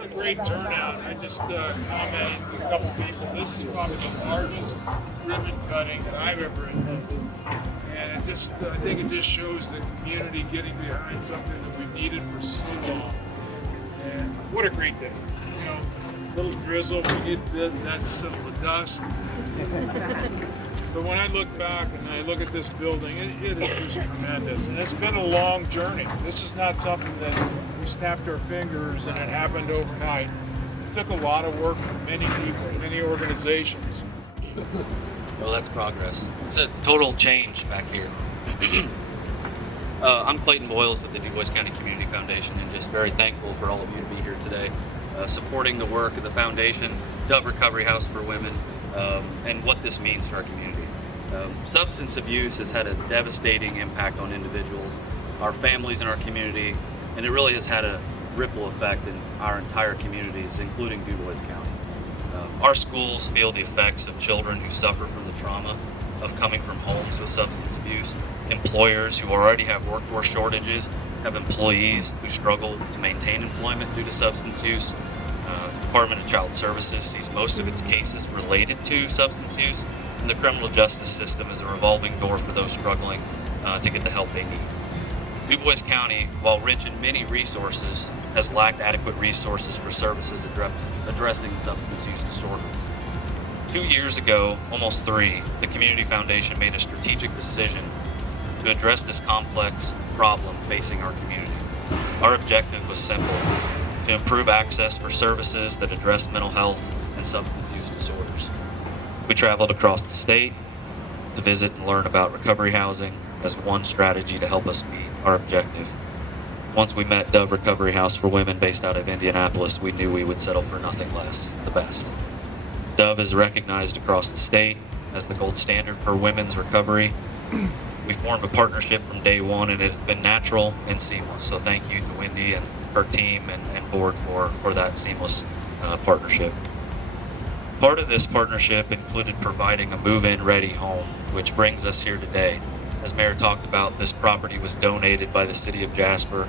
What a great turnout. I just commented with a couple people. This is probably the largest ribbon cutting that I've ever attended. And I think it just shows the community getting behind something that we've needed for so long. And what a great day. You know, little drizzle, we did that to settle the dust. But when I look back and I look at this building, it is just tremendous. And it's been a long journey. This is not something that we snapped our fingers and it happened overnight. It took a lot of work from many people, many organizations. Well, that's progress. It's a total change back here. I'm Clayton Boyles with the Dubois County Community Foundation, and just very thankful for all of you to be here today, supporting the work of the foundation, Dove Recovery House for Women, and what this means to our community. Substance abuse has had a devastating impact on individuals, our families, and our community, and it really has had a ripple effect in our entire communities, including Dubois County. Our schools feel the effects of children who suffer from the trauma of coming from homes with substance abuse. Employers who already have workforce shortages have employees who struggle to maintain employment due to substance use. Department of Child Services sees most of its cases related to substance use, and the criminal justice system is a revolving door for those struggling to get the help they need. Dubois County, while rich in many resources, has lacked adequate resources for services addressing substance use disorder. 2 years ago, almost 3, the Community Foundation made a strategic decision to address this complex problem facing our community. Our objective was simple: to improve access for services that address mental health and substance use disorders. We traveled across the state to visit and learn about recovery housing as one strategy to help us meet our objective. Once we met Dove Recovery House for Women based out of Indianapolis, we knew we would settle for nothing less, the best. Dove is recognized across the state as the gold standard for women's recovery. We formed a partnership from day one, and it has been natural and seamless. So thank you to Wendy and her team and board for that seamless partnership. Part of this partnership included providing a move-in ready home, which brings us here today. As Mayor talked about, this property was donated by the City of Jasper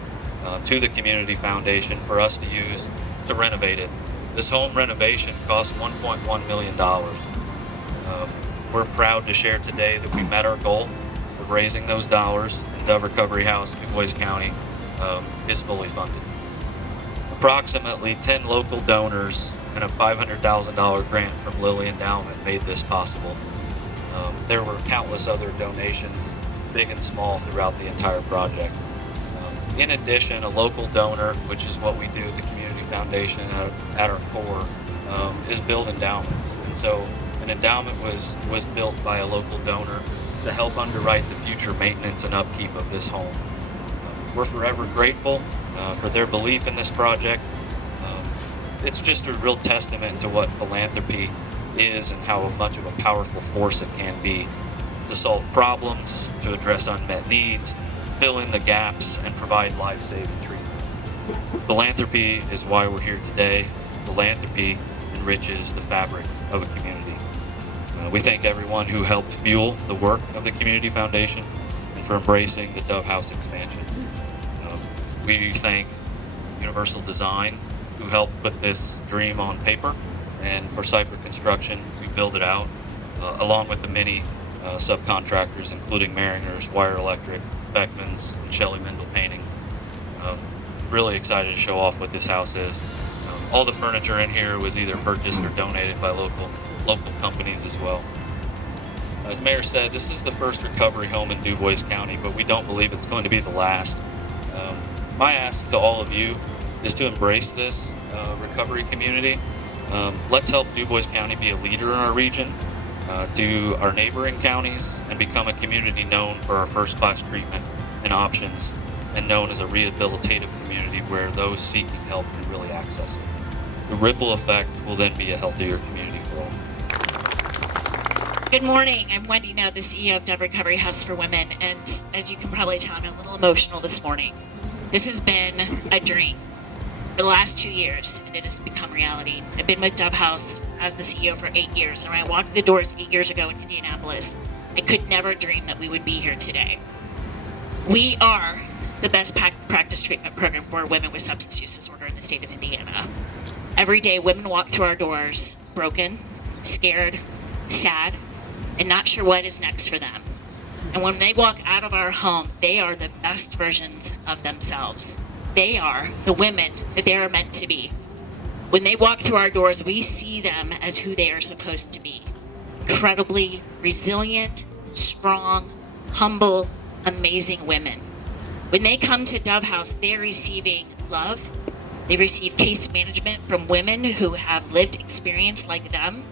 to the Community Foundation for us to use to renovate it. This home renovation cost $1.1 million. We're proud to share today that we met our goal of raising those dollars, and Dove Recovery House, Dubois County, is fully funded. Approximately 10 local donors and a $500,000 grant from Lilly Endowment made this possible. There were countless other donations, big and small, throughout the entire project. In addition, a local donor, which is what we do at the Community Foundation at our core, is build endowments. And so an endowment was built by a local donor to help underwrite the future maintenance and upkeep of this home. We're forever grateful for their belief in this project. It's just a real testament to what philanthropy is and how much of a powerful force it can be to solve problems, to address unmet needs, fill in the gaps, and provide life-saving treatment. Philanthropy is why we're here today. Philanthropy enriches the fabric of a community. We thank everyone who helped fuel the work of the Community Foundation and for embracing the Dove House expansion. We thank Universal Design, who helped put this dream on paper, and for Cypher Construction to build it out, along with the many subcontractors, including Maringer's, Wire Electric, Beckman's, and Shelley Mendel Painting. Really excited to show off what this house is. All the furniture in here was either purchased or donated by local companies as well. As Mayor said, this is the first recovery home in Dubois County, but we don't believe it's going to be the last. My ask to all of you is to embrace this recovery community. Let's help Dubois County be a leader in our region, to our neighboring counties, and become a community known for our first-class treatment and options, and known as a rehabilitative community where those seeking help can really access it. The ripple effect will then be a healthier community for all. Good morning. I'm Wendy Knust, the CEO of Dove Recovery House for Women, and as you can probably tell, I'm a little emotional this morning. This has been a dream for the last 2 years, and it has become reality. I've been with Dove House as the CEO for 8 years, and when I walked through the doors 8 years ago in Indianapolis, I could never dream that we would be here today. We are the best practice treatment program for women with substance use disorder in the state of Indiana. Every day, women walk through our doors broken, scared, sad, and not sure what is next for them. And when they walk out of our home, they are the best versions of themselves. They are the women that they are meant to be. When they walk through our doors, we see them as who they are supposed to be. Incredibly resilient, strong, humble, amazing women. When they come to Dove House, they're receiving love. They receive case management from women who have lived experience like them.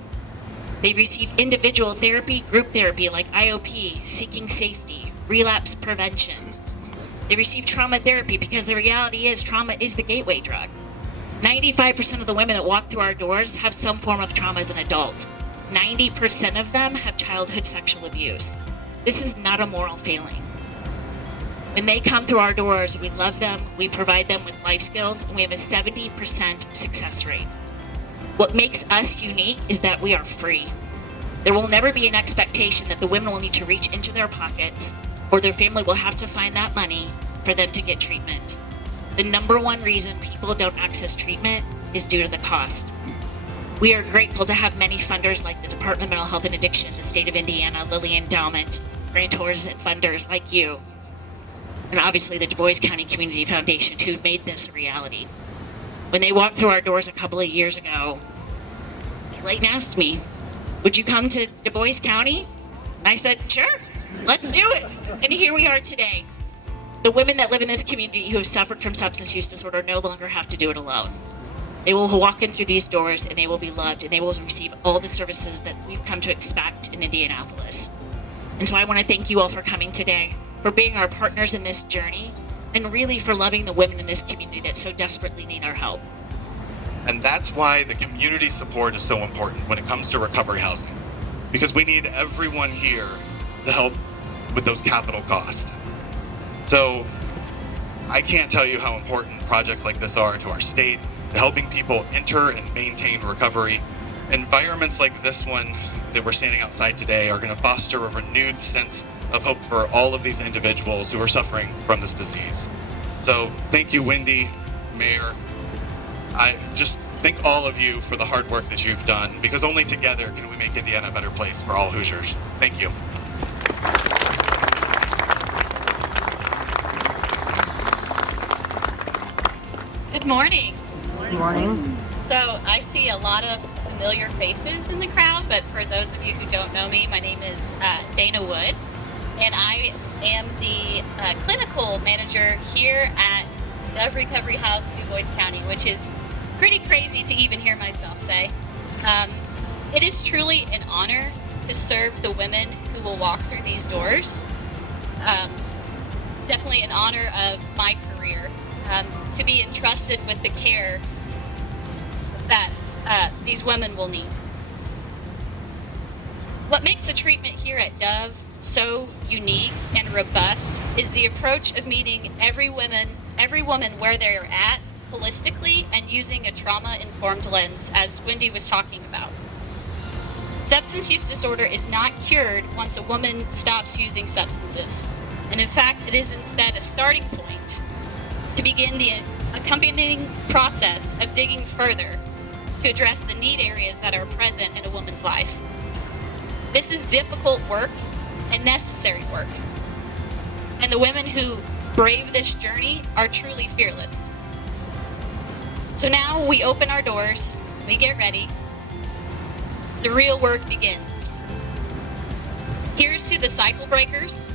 They receive individual therapy, group therapy like IOP, seeking safety, relapse prevention. They receive trauma therapy because the reality is trauma is the gateway drug. 95% of the women that walk through our doors have some form of trauma as an adult. 90% of them have childhood sexual abuse. This is not a moral failing. When they come through our doors, we love them, we provide them with life skills, and we have a 70% success rate. What makes us unique is that we are free. There will never be an expectation that the women will need to reach into their pockets or their family will have to find that money for them to get treatment. The number one reason people don't access treatment is due to the cost. We are grateful to have many funders like the Department of Mental Health and Addiction, the state of Indiana, Lilly Endowment, grantors and funders like you, and obviously the Dubois County Community Foundation who made this a reality. When they walked through our doors a couple of years ago, Clayton asked me, would you come to Dubois County? I said, sure, let's do it. And here we are today. The women that live in this community who have suffered from substance use disorder no longer have to do it alone. They will walk in through these doors and they will be loved and they will receive all the services that we've come to expect in Indianapolis. And so I want to thank you all for coming today, for being our partners in this journey, and really for loving the women in this community that so desperately need our help. And that's why the community support is so important when it comes to recovery housing, because we need everyone here to help with those capital costs. So I can't tell you how important projects like this are to our state, to helping people enter and maintain recovery. Environments like this one that we're standing outside today are going to foster a renewed sense of hope for all of these individuals who are suffering from this disease. So thank you, Wendy, Mayor. I just thank all of you for the hard work that you've done, because only together can we make Indiana a better place for all Hoosiers. Thank you. Good morning. Good morning. So I see a lot of familiar faces in the crowd, but for those of you who don't know me, my name is Dana Wood, and I am the clinical manager here at Dove Recovery House, Dubois County, which is pretty crazy to even hear myself say. It is truly an honor to serve the women who will walk through these doors. Definitely an honor of my career, to be entrusted with the care that these women will need. What makes the treatment here at Dove so unique and robust is the approach of meeting every woman where they're at holistically and using a trauma-informed lens, as Wendy was talking about. Substance use disorder is not cured once a woman stops using substances. And in fact, it is instead a starting point to begin the accompanying process of digging further to address the need areas that are present in a woman's life. This is difficult work and necessary work. And the women who brave this journey are truly fearless. So now we open our doors, we get ready, the real work begins. Here's to the cycle breakers,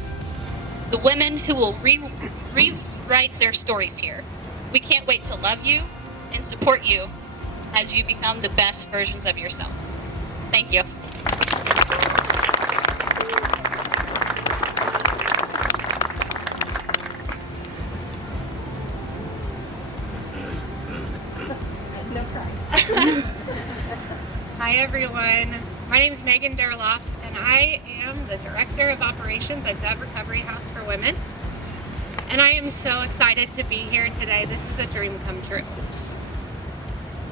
the women who will rewrite their stories here. We can't wait to love you and support you as you become the best versions of yourselves. Thank you. Hi everyone, my name is Megan Derloff and I am the Director of Operations at Dove Recovery House for Women. And I am so excited to be here today. This is a dream come true.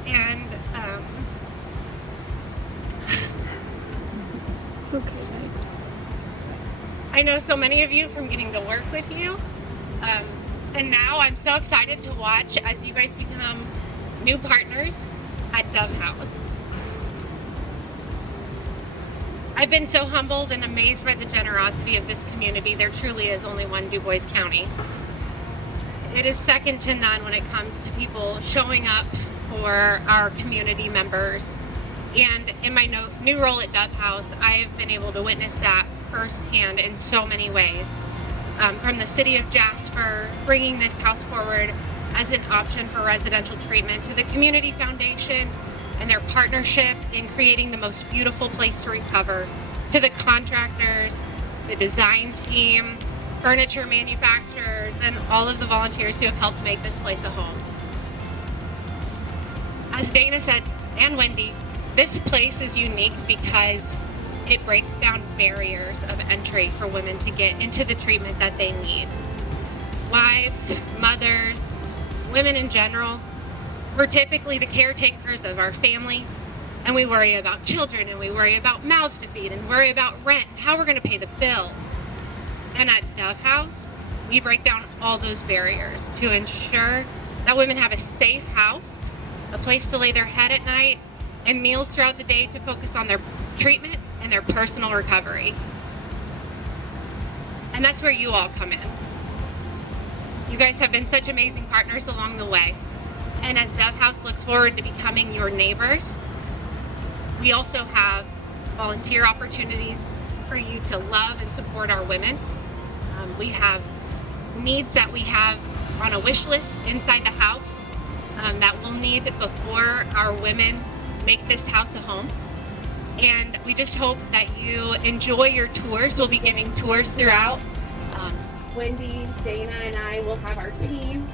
And It's okay, thanks. I know so many of you from getting to work with you. And now I'm so excited to watch as you guys become new partners. I at Dove House. I've been so humbled and amazed by the generosity of this community. There truly is only one Dubois County. It is second to none when it comes to people showing up for our community members. And in my new role at Dove House, I have been able to witness that firsthand in so many ways. From the city of Jasper bringing this house forward as an option for residential treatment, to the Community Foundation and their partnership in creating the most beautiful place to recover, to the contractors, the design team, furniture manufacturers, and all of the volunteers who have helped make this place a home. As Dana said, and Wendy, this place is unique because it breaks down barriers of entry for women to get into the treatment that they need. Wives, mothers, women in general, we're typically the caretakers of our family, and we worry about children, and we worry about mouths to feed, and worry about rent, and how we're going to pay the bills. And at Dove House, we break down all those barriers to ensure that women have a safe house, a place to lay their head at night, and meals throughout the day to focus on their treatment and their personal recovery. And that's where you all come in. You guys have been such amazing partners along the way. And as Dove House looks forward to becoming your neighbors, we also have volunteer opportunities for you to love and support our women. We have needs that we have on a wish list inside the house that we'll need before our women make this house a home. And we just hope that you enjoy your tours. We'll be giving tours throughout. Wendy, Dana, and I will have our team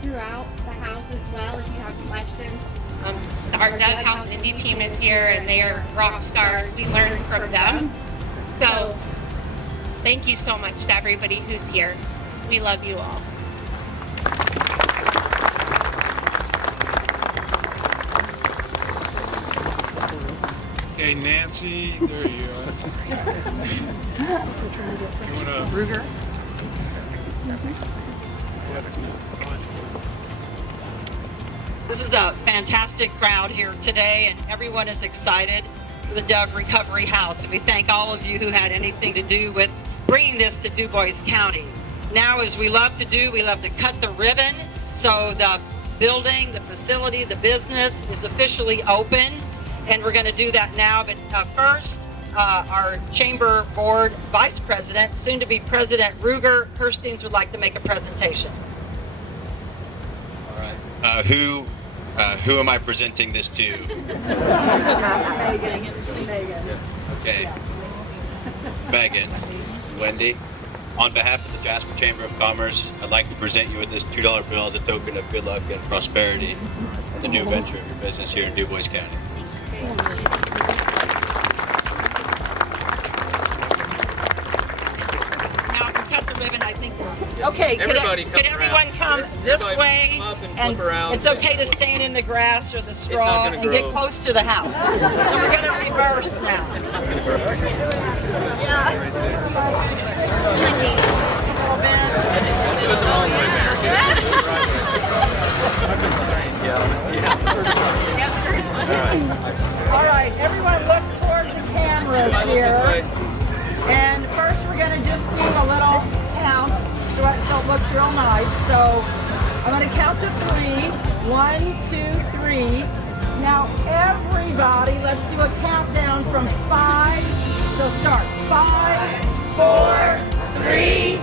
throughout the house as well if you have questions. Our Dove House Indie team is here, and they are rock stars. We learn from them. So thank you so much to everybody who's here. We love you all. Okay, Nancy, there you are. You wanna Ruger. This is a fantastic crowd here today, and everyone is excited for the Dove Recovery House. And we thank all of you who had anything to do with bringing this to Dubois County. Now, as we love to do, we love to cut the ribbon. So the building, the facility, the business is officially open, and we're going to do that now. But first, our Chamber Board Vice President, soon to be President Ruger Kirstens, would like to make a presentation. All right. Who am I presenting this to? Megan. Okay. Megan, Wendy, on behalf of the Jasper Chamber of Commerce, I'd like to present you with this $2 bill as a token of good luck and prosperity in the new venture of your business here in Dubois County. Now, to cut the ribbon, I think we're Okay, could everyone come this way? And it's okay to stand in the grass or the straw and get close to the house. So we're going to reverse now. all right, everyone look toward the cameras here. And first we're going to just do a little count so it looks real nice. So I'm going to count to 3. 1, 2, 3. Now everybody, let's do a countdown from 5. So start. 5, 4, 3,